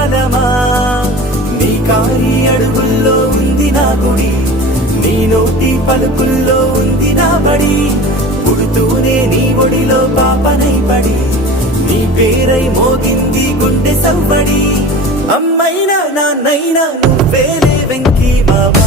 కాలమా నీ కాలి అడుగుల్లో ఉంది నా గుడి నీ నోటి పలుకుల్లో ఉంది నా బడి పుడుతూనే నీ ఒడిలో పాపనై పడి నీ పేరై మోగింది గుండె సవ్వడి అమ్మైనా నాన్నైనా నువ్వేలే వెంకీ బాబా